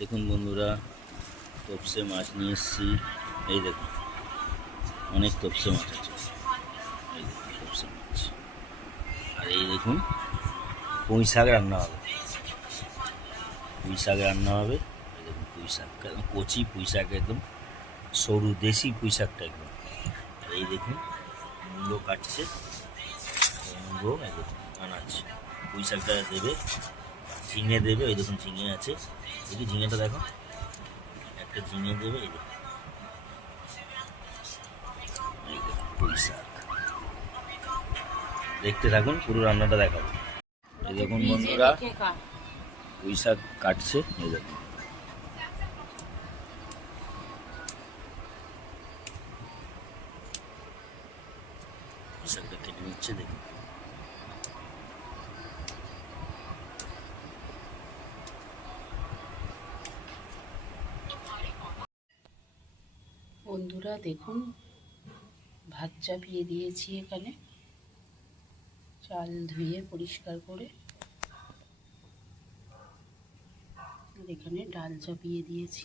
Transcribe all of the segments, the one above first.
দেখুন বন্ধুরা, তপসে মাছ নিয়ে এসেছি। এই দেখুন, অনেক তপসে মাছ আছে। এই দেখুন তপসে মাছ। আর এই দেখুন পুঁই শাক রান্না হবে। পুঁই শাক রান্না হবে। এই দেখুন পুঁই শাক, একদম কচি পুঁই শাক, একদম সরু দেশি পুঁই শাকটা একদম। আর এই দেখুন মুলো কাটছে, মুলো, এই দেখুন আনাজ। পুঁই শাকটা দেবে, ঝিঙে দেবে। ওই দেখুন ঝিঙে আছে, দেখি ঝিঙেটা দেখো, একটা ঝিঙে দেবে। এই দেখুন, এই দেখুন পুঁই শাক। দেখতে থাকুন, পুরো রান্নাটা দেখাবো। এই দেখুন বন্ধুরা, পুঁই শাক কাটছে। এই দেখুন পুঁই শাকটা কেটে নিচ্ছে। দেখুন বন্ধুরা, দেখুন ভাত চাপিয়ে দিয়েছি এখানে, চাল ধুয়ে পরিষ্কার করে। আর এখানে ডাল চাপিয়ে দিয়েছি।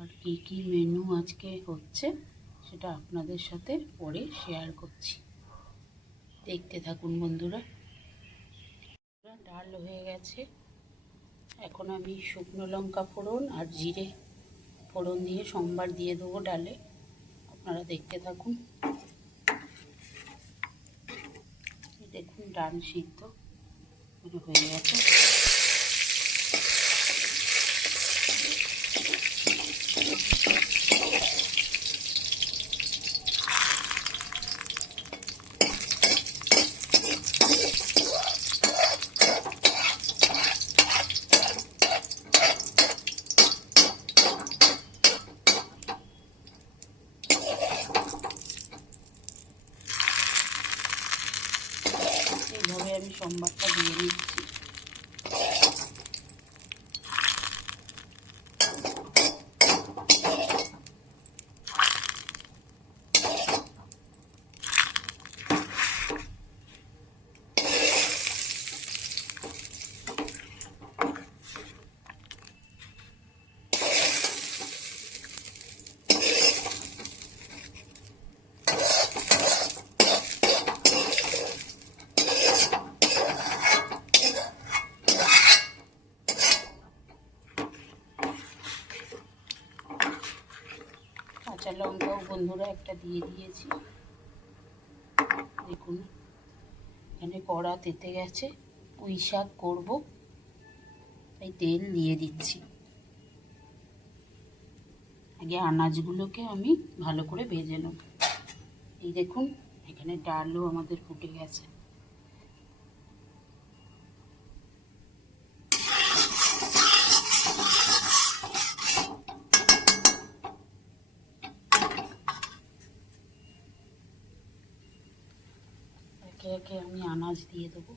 আর কি কি মেনু আজকে হচ্ছে সেটা আপনাদের সাথে পরে শেয়ার করছি, দেখতে থাকুন বন্ধুরা। ডাল হয়ে গেছে, এখন আমি শুকনো লঙ্কা ফোড়ন আর জিরে ফোড়ন দিয়ে সম্বার দিয়ে দেবো ডালে। আপনারা দেখতে থাকুন। দেখুন ডাল সিদ্ধ হয়ে গেছে। এইভাবে আমি সম্বারটা দিয়ে নিচ্ছি। কাঁচা লঙ্কাও বন্ধুরা একটা দিয়ে দিয়েছি। দেখুন এখানে কড়া তেতে গেছে, পুঁই শাক করবো, তাই তেল দিয়ে দিচ্ছি। আগে আনাজগুলোকে আমি ভালো করে ভেজে নেব। এই দেখুন এখানে ডালও আমাদের ফুটে গেছে। একে একে আমি আনাজ দিয়ে দেবো।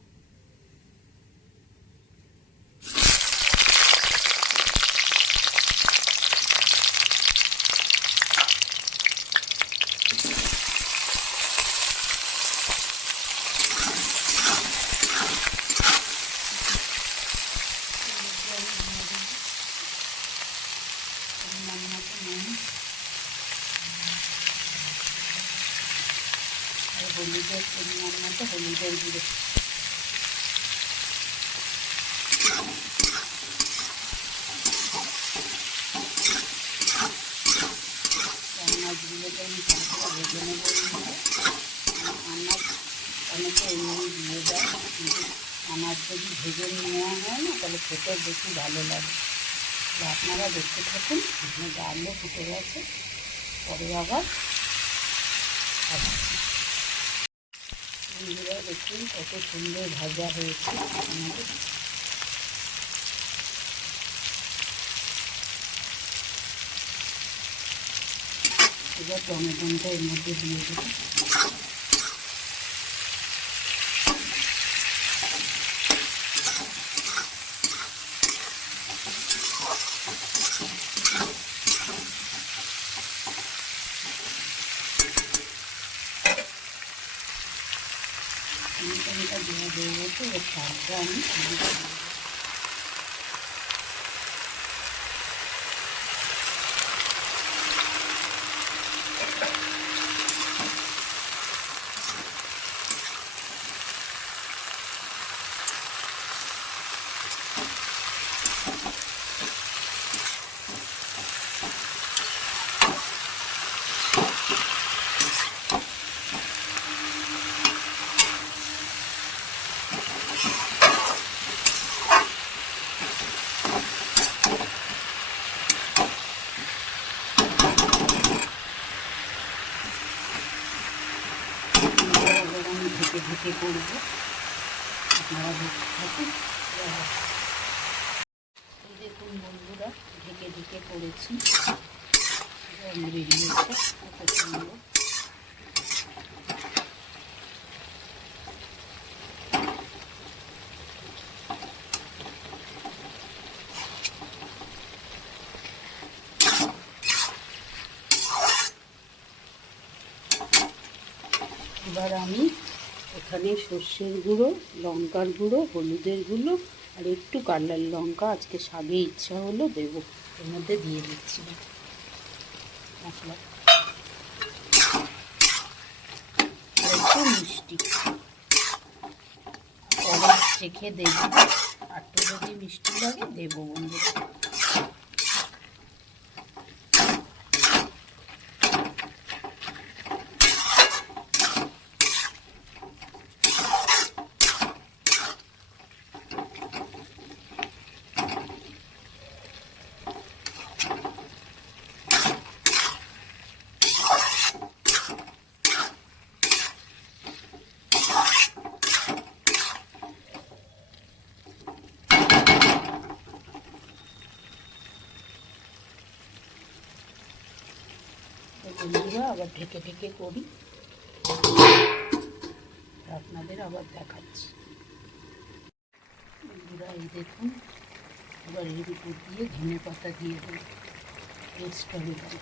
আর হলুদের পরিমাণ মতো হলুদের গুঁড়ো। আনাজগুলোকে আমি ভালো করে ভেজে নেবো। আনাজ অনেকে এমনি দিয়ে দেয়, কিন্তু আনাজ যদি ভেজে নেওয়া হয় না তাহলে খেতে বেশি ভালো লাগে। তো আপনারা দেখতে থাকুন। এখানে ডালও ফুটে গেছে, পরে আবার বন্ধুরা দেখুন কত সুন্দর ভাজা হয়েছে আমাদের। এবার টমেটোটা এর মধ্যে দিয়ে দেবো। টমেটোটা দেওয়া হয়ে গেছে, এবার শাকটা আমি করব, আপনারা দেখতে থাকুন। এই দেখুন বন্ধুরা, ঢেকে ঢেকে করেছি, রং বেরিয়েছে কত সুন্দর। এবার আমি এখানে সর্ষের গুঁড়ো, লঙ্কার গুঁড়ো, হলুদের গুঁড়ো আর একটু কালার লঙ্কা আজকে শাকে ইচ্ছা হলো দেবো, এর মধ্যে দিয়ে দিচ্ছি মশলা। আর একটু মিষ্টি পরে চেখে দেবো, আর একটু যদি মিষ্টি লাগে দেবো বন্ধুরা। বন্ধুরা আবার ঢেকে ঢেকে করি, আপনাদের আবার দেখাচ্ছি। বন্ধুরা এই দেখুন, এবার এর উপর দিয়ে ধনে পাতা দিয়ে দেবো, টেস্ট হবে ভালো।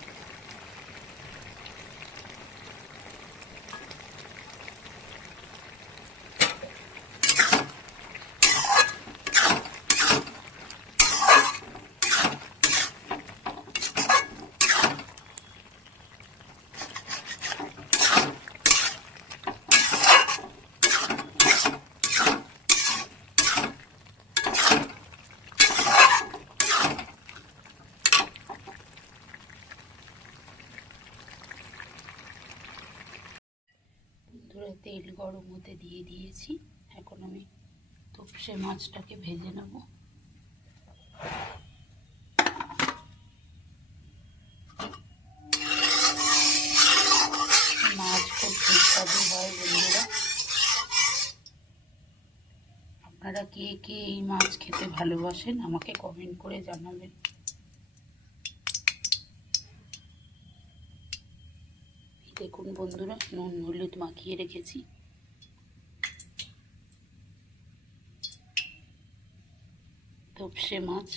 তেল গরম হতে দিয়ে দিয়েছি, এখন আমি তোপসে মাছটাকে ভেজে নেব। মাছ খুব সুস্বাদু হয় বন্ধুরা, আপনারা কে কে এই মাছ খেতে ভালোবাসেন আমাকে কমেন্ট করে জানাবেন। দেখুন বন্ধুরা, নুন হলুদ মাখিয়ে রেখেছি, তোপসে মাছ।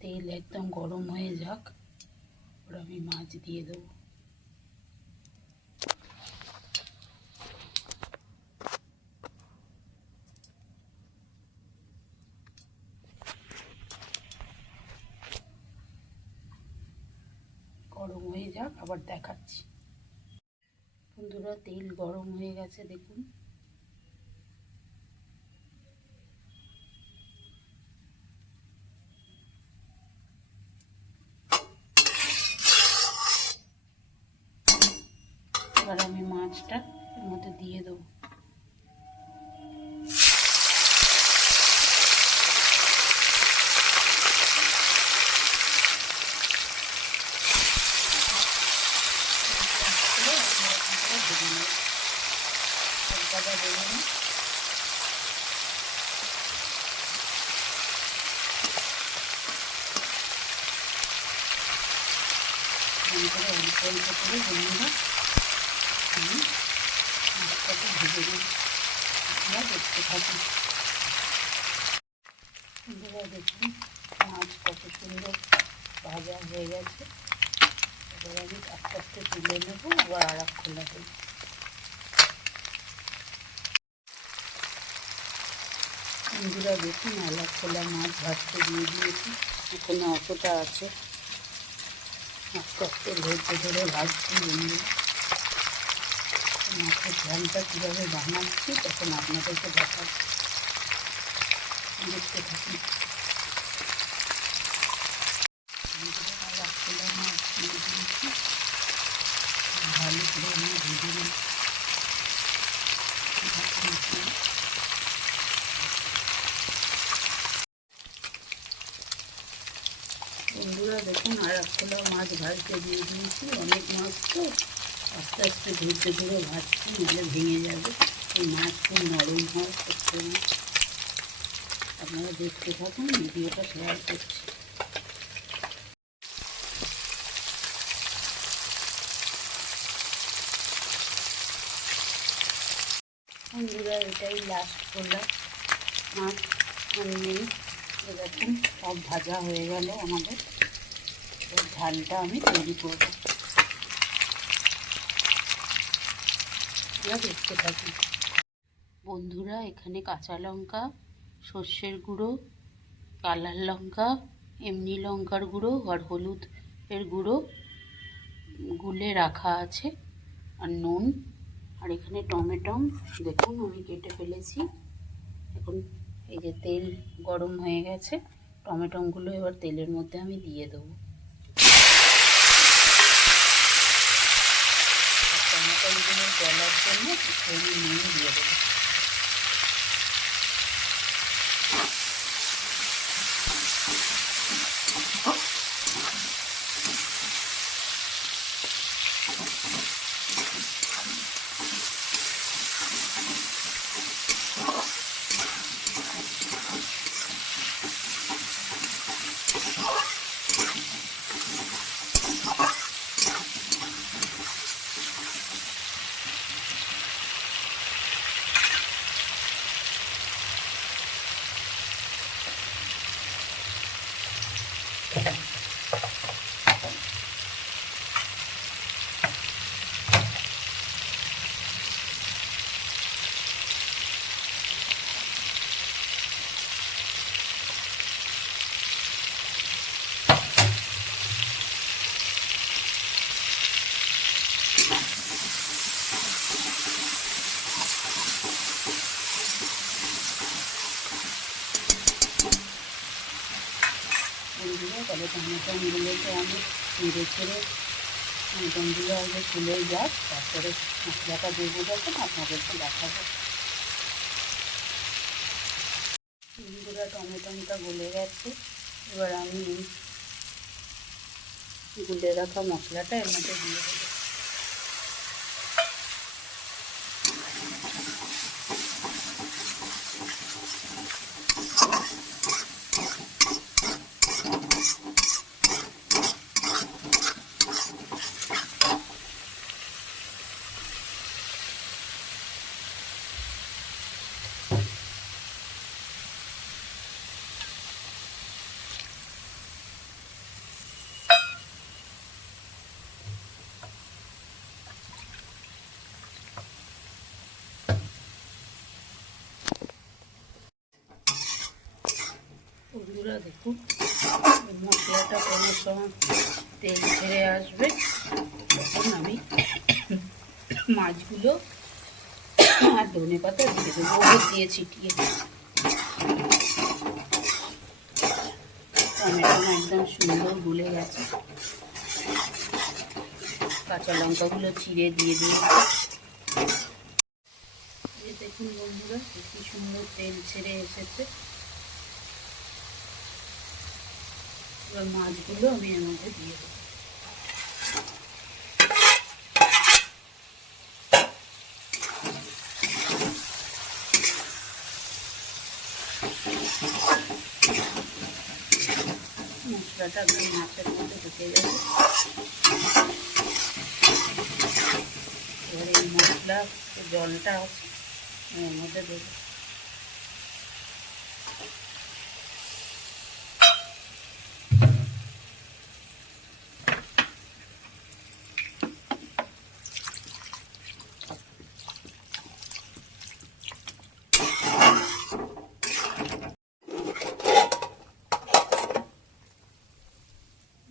তেল একদম গরম হয়ে যাক, ওর আমি মাছ দিয়ে দেবো। গরম হয়ে যাক, আবার দেখাচ্ছি। বন্ধুরা তেল গরম হয়ে গেছে, দেখুন। এবার আমি মাছটা এর মধ্যে দিয়ে দেবো। অল্প অল্প করে বন্ধুরা আমি মাছটাকে ভেজে নিই, আপনারা দেখতে থাকুন। বন্ধুরা দেখুন মাছ কত সুন্দর ভাজা হয়ে গেছে, এবার আমি আস্তে আস্তে তুলে নেবো, আবার আর এক খোলা দেবো। বন্ধুরা দেখুন আলা খোলা মাছ ভাজতে দিয়ে দিয়েছি, এখনো অতটা আছে, আস্তে আস্তে ধৈর্য ধরে ভাজছি। বন্ধুরা মাছের ঝালটা কীভাবে বানাচ্ছি তখন আপনাদেরকে দেখাচ্ছি, দেখতে থাকুন। আলা খোলা মাছ দিয়ে দিয়েছি, ভালো করে আমি ভেজে নিই। বন্ধুরা দেখুন আর এক খোলা মাছ ভাজতে দিয়ে দিয়েছি, অনেক মাছ তো আস্তে আস্তে ধৈর্য ধরে ভাজছি, নাহলে ভেঙে যাবে। এই মাছ খুব নরম হয় করতে মাছ। আপনারা দেখতে থাকুন, ভিডিওটা শেয়ার করছি। বন্ধুরা, এটাই লাস্ট করলাম মাছ, আর নেই। এরকম সব ভাজা হয়ে গেল আমাদের। এর ঝালটা আমি তৈরি করব, দেখতে থাকি। বন্ধুরা, এখানে কাঁচা লঙ্কা, সর্ষের গুঁড়ো, কালার লঙ্কা, এমনি লঙ্কার গুঁড়ো আর হলুদ এর গুঁড়ো গুলে রাখা আছে, আর নুন, আর এখানে টমেটো দেখুন আমি কেটে ফেলেছি। এখন এই যে তেল গরম হয়ে গেছে, টমেটোগুলো এবার তেলের মধ্যে আমি দিয়ে দেবো। টমেটোগুলো গলার জন্য একটু নুন দিয়ে দেবো। তবে টমেটোগুলোকে আমি নেড়ে ছেড়ে টমেটোগুলো আগে ফুলে যাক, তারপরে মশলাটা দেবো যখন আপনাদেরকে দেখাবো। বন্ধুরা, টমেটোটা গলে গেছে। এবার আমি গুলে রাখা মশলাটা এর মধ্যে দিয়ে দেবো। বন্ধুরা দেখুন, মশলাটা কোনো সময় তেল ছেড়ে আসবে, তখন আমি মাছগুলো আর ধনে পাতা দিয়ে দেবো, ওপর দিয়ে ছিটিয়ে। টমেটো একদম সুন্দর গলে গেছে, কাঁচা লঙ্কাগুলো চিড়ে দিয়ে দিয়েছি। দেখুন বন্ধুরা, কি সুন্দর তেল ছেড়ে এসেছে। এবার মাছগুলো আমি এর মধ্যে দিয়ে দেবো। মশলাটা একদম মাছের মধ্যে ঢুকে যাবে। এবার এই মশলা জলটা আছে এর মধ্যে দেবো।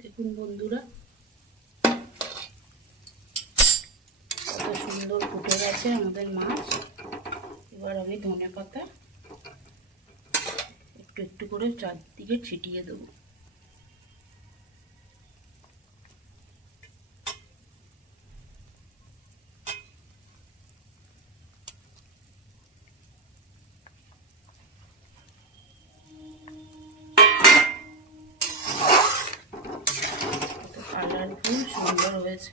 দেখুন বন্ধুরা, কত সুন্দর ফুটে গেছে আমাদের মাছ। এবার আমি ধনে পাতা একটু একটু করে চারদিকে ছিটিয়ে দেবো। কালারফুল সুন্দর হয়েছে।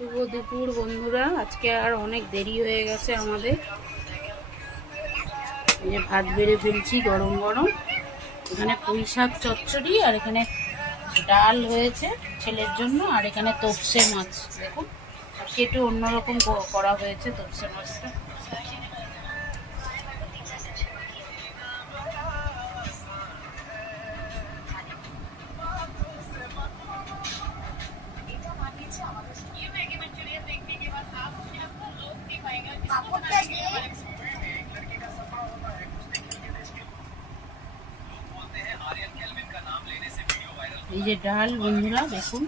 শুভ দুপুর বন্ধুরা, আজকে আর অনেক দেরি হয়ে গেছে আমাদের। এই যে ভাত বেড়ে ফেলছি গরম গরম। এখানে পুঁই শাক চচ্চড়ি, আর এখানে ডাল হয়েছে ছেলের জন্য, আর এখানে তপসে মাছ। দেখুন আজকে একটু অন্যরকম করা হয়েছে তপসে মাছটা। এই যে ডাল বন্ধুরা দেখুন।